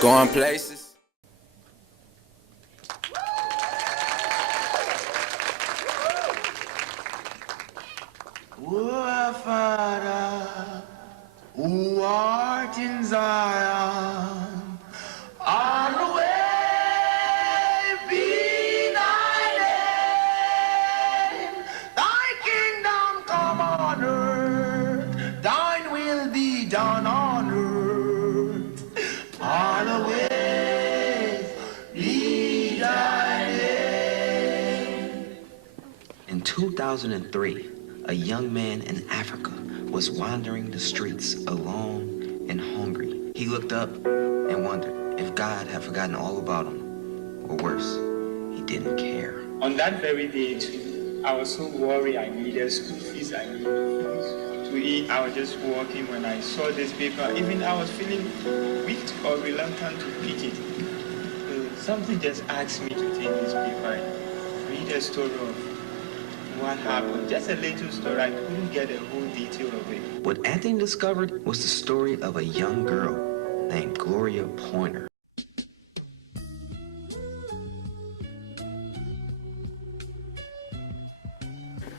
Going places. Our Father, who art in Zion, hallowed be thy name. Thy kingdom come on earth, thine will be done on earth. Hallowed be thy name. In 2003, a young man in Africa was wandering the streets alone and hungry. He looked up and wondered if God had forgotten all about him, or worse, he didn't care. On that very day, too, I was so worried. I needed school fees, I needed things to eat. I was just walking when I saw this paper. Even I was feeling weak or reluctant to pick it. Something just asked me to take this paper and read a story of what happened. Just a little story. I couldn't get a whole detail of it. What Anthony discovered was the story of a young girl named Gloria Pointer.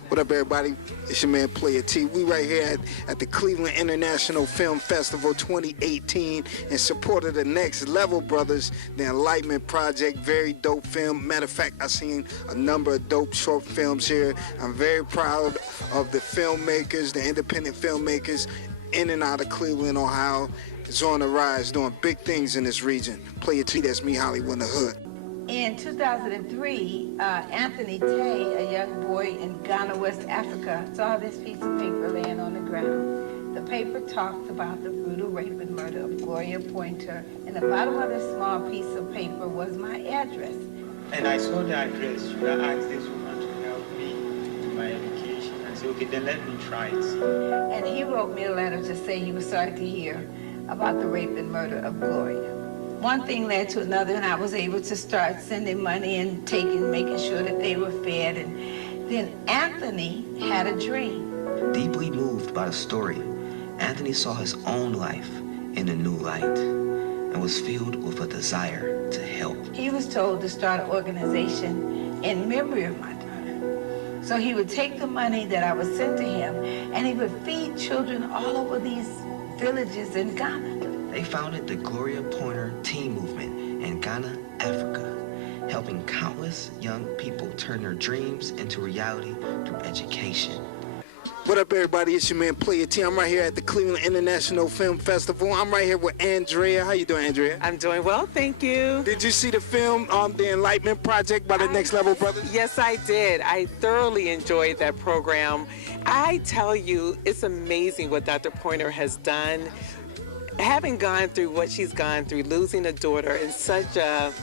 What up, everybody? It's your man Playa T. We right here at the Cleveland International Film Festival 2018 in support of the Next Level Brothers, the Enlightenment Project. Very dope film. Matter of fact, I've seen a number of dope short films here. I'm very proud of the filmmakers, the independent filmmakers in and out of Cleveland, Ohio. It's on the rise, doing big things in this region. Playa T, that's me, Hollywood in the hood. In 2003, Anthony Tay, a young boy in Ghana, West Africa, saw this piece of paper laying on the ground. The paper talked about the brutal rape and murder of Gloria Pointer, and the bottom of this small piece of paper was my address. And I saw the address. Should I ask this woman to help me with my education? I said, okay, then let me try it. And he wrote me a letter to say he was sorry to hear about the rape and murder of Gloria. One thing led to another, and I was able to start sending money and making sure that they were fed. And then Anthony had a dream. Deeply moved by the story, Anthony saw his own life in a new light and was filled with a desire to help. He was told to start an organization in memory of my daughter. So he would take the money that I would send to him, and he would feed children all over these villages in Ghana. They founded the Gloria Pointer Teen Movement in Ghana, Africa, helping countless young people turn their dreams into reality through education. What up, everybody? It's your man Playa T. I'm right here at the Cleveland International Film Festival. I'm right here with Andrea. How you doing, Andrea? I'm doing well, thank you. Did you see the film, The Enlightenment Project by the Next Level Brothers? Yes, I did. I thoroughly enjoyed that program. I tell you, it's amazing what Dr. Pointer has done. Having gone through what she's gone through, losing a daughter in such a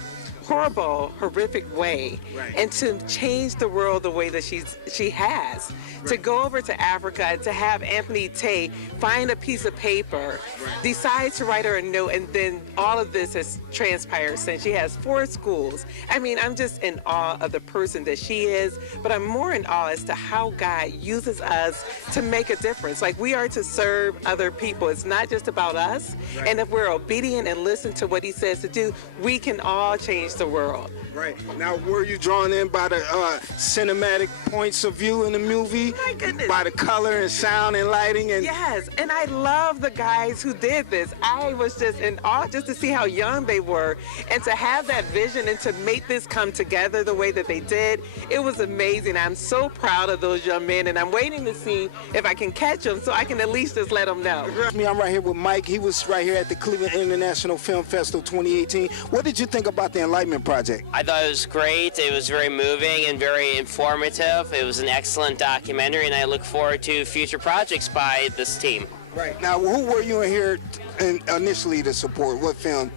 horrible, horrific way, right, and to change the world the way that she has, right, to go over to Africa, to have Anthony Tay find a piece of paper, right, decide to write her a note, and then all of this has transpired since. She has 4 schools. I mean, I'm just in awe of the person that she is, but I'm more in awe as to how God uses us to make a difference. Like, we are to serve other people. It's not just about us, right, and if we're obedient and listen to what he says to do, we can all change the world. Right. Now, were you drawn in by the cinematic points of view in the movie? My goodness. By the color and sound and lighting? And yes, and I love the guys who did this. I was just in awe just to see how young they were and to have that vision and to make this come together the way that they did. It was amazing. I'm so proud of those young men, and I'm waiting to see if I can catch them so I can at least just let them know. I'm right here with Mike. He was right here at the Cleveland International Film Festival 2018. What did you think about the Enlightenment Project? I thought it was great. It was very moving and very informative. It was an excellent documentary, and I look forward to future projects by this team. Right. Now, who were you in here initially to support? What film?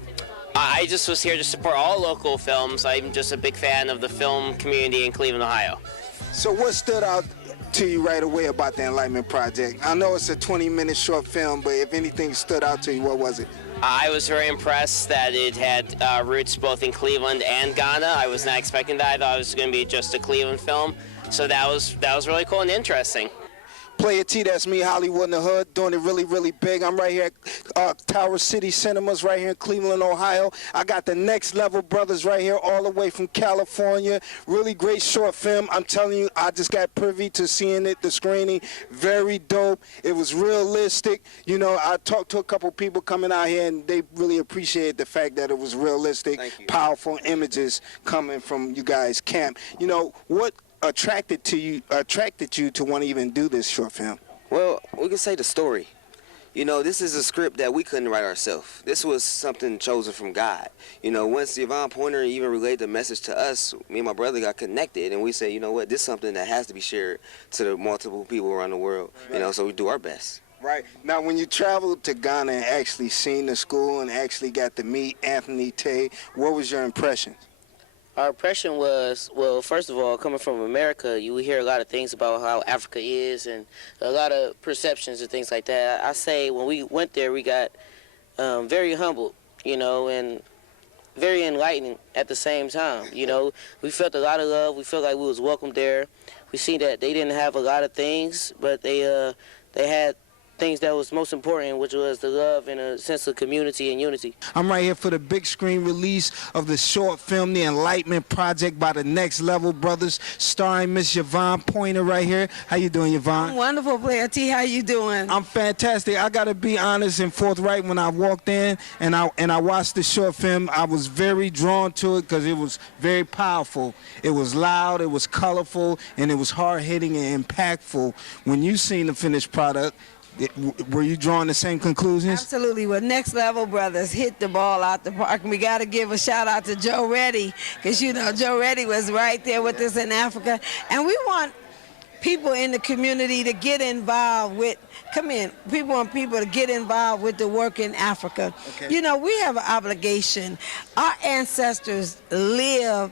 I just was here to support all local films. I'm just a big fan of the film community in Cleveland, Ohio. So what stood out to you right away about the Enlightenment Project? I know it's a 20-minute short film, but if anything stood out to you, what was it? I was very impressed that it had roots both in Cleveland and Ghana. I was not expecting that. I thought it was going to be just a Cleveland film. So that was really cool and interesting. Playa T, that's me, Hollywood in the Hood, doing it really, really big. I'm right here at Tower City Cinemas right here in Cleveland, Ohio. I got the Next Level Brothers right here all the way from California. Really great short film. I'm telling you, I just got privy to seeing it, the screening. Very dope. It was realistic. You know, I talked to a couple people coming out here, and they really appreciated the fact that it was realistic, powerful images coming from you guys' camp. You know, what attracted you to want to even do this short film? Well, we can say the story. You know, this is a script that we couldn't write ourselves. This was something chosen from God. You know, once Yvonne Pointer even relayed the message to us, me and my brother got connected, and we said, you know what, this is something that has to be shared to the multiple people around the world. Right. You know, so we do our best. Right. Now, when you traveled to Ghana and actually seen the school and actually got to meet Anthony Tay, what was your impression? Our impression was, well, first of all, coming from America, you would hear a lot of things about how Africa is and a lot of perceptions and things like that. I say when we went there, we got very humbled, you know, and very enlightening at the same time. You know, we felt a lot of love. We felt like we was welcomed there. We seen that they didn't have a lot of things, but they had things that was most important, which was the love and a sense of community and unity. I'm right here for the big screen release of the short film, The Enlightenment Project by the Next Level Brothers, starring Miss Yvonne Pointer right here. How you doing, Yvonne? I'm wonderful, Playa T. How you doing? I'm fantastic. I got to be honest and forthright. When I walked in and I watched the short film, I was very drawn to it because it was very powerful. It was loud, it was colorful, and it was hard-hitting and impactful. When you seen the finished product, were you drawing the same conclusions? Absolutely. Well, Next Level Brothers hit the ball out the park. And we got to give a shout out to Joe Reddy, because, you know, Joe Reddy was right there with us in Africa. And we want people in the community to get involved with, we want people to get involved with the work in Africa. Okay. You know, we have an obligation. Our ancestors lived.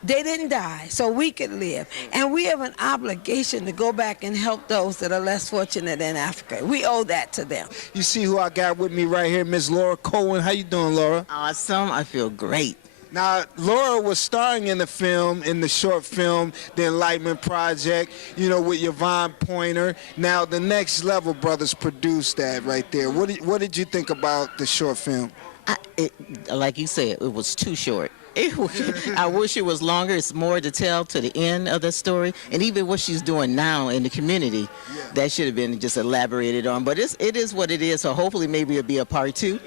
They didn't die, so we could live. And we have an obligation to go back and help those that are less fortunate in Africa. We owe that to them. You see who I got with me right here, Miss Laura Cohen. How you doing, Laura? Awesome. I feel great. Now, Laura was starring in the film, in the short film, The Enlightenment Project, you know, with Yvonne Pointer. Now, the Next Level Brothers produced that right there. What did you think about the short film? Like you said, it was too short. I wish it was longer. It's more to tell to the end of the story, and even what she's doing now in the community, that should have been just elaborated on. But it is what it is. So hopefully, maybe it'll be a part 2.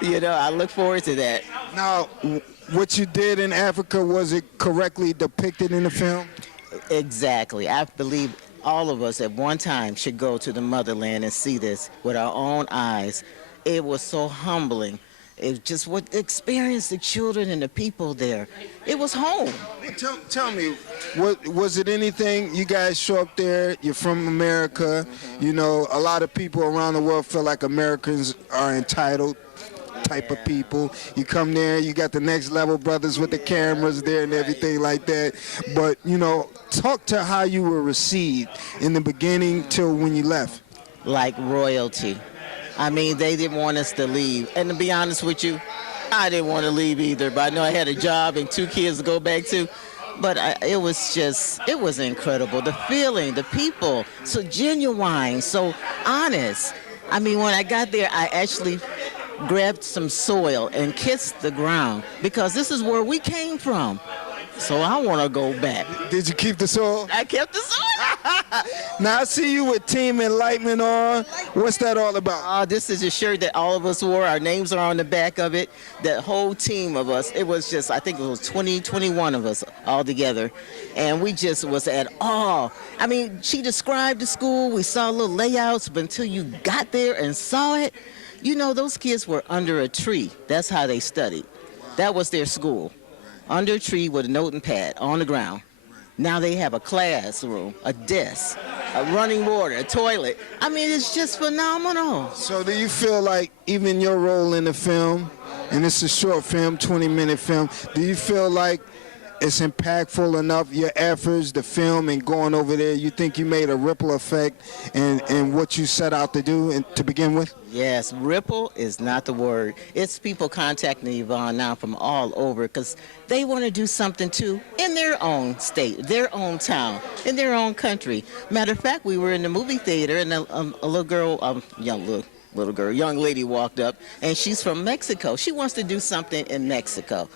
You know, I look forward to that. Now, what you did in Africa, was it correctly depicted in the film? Exactly. I believe all of us at one time should go to the motherland and see this with our own eyes. It was so humbling. It just what experienced the children and the people there. It was home. Tell me, was it anything? You guys show up there, you're from America. You know, a lot of people around the world feel like Americans are entitled type of people. You come there, you got the Next Level Brothers with the cameras there and everything like that. But, you know, talk to how you were received in the beginning till when you left. Like royalty. I mean, they didn't want us to leave. And to be honest with you, I didn't want to leave either. But I know I had a job and 2 kids to go back to. But it was incredible. The feeling, the people, so genuine, so honest. I mean, when I got there, I actually grabbed some soil and kissed the ground because this is where we came from. So I want to go back. Did you keep the soil? I kept the soil. Now I see you with Team Enlightenment on. What's that all about? This is a shirt that all of us wore. Our names are on the back of it. That whole team of us. It was just, I think it was 21 of us all together. And we just was at awe. I mean, she described the school. We saw little layouts, but until you got there and saw it, you know, those kids were under a tree. That's how they studied. That was their school. Under a tree with a note and pad on the ground. Now they have a classroom, a desk, a running water, a toilet. I mean, it's just phenomenal. So do you feel like even your role in the film, and it's a short film, 20-minute film, do you feel like it's impactful enough, your efforts, the film and going over there, you think you made a ripple effect in what you set out to do to begin with? Yes, ripple is not the word. It's people contacting Yvonne now from all over because they want to do something too in their own state, their own town, in their own country. Matter of fact, we were in the movie theater and a little girl, young lady walked up, and she's from Mexico. She wants to do something in Mexico.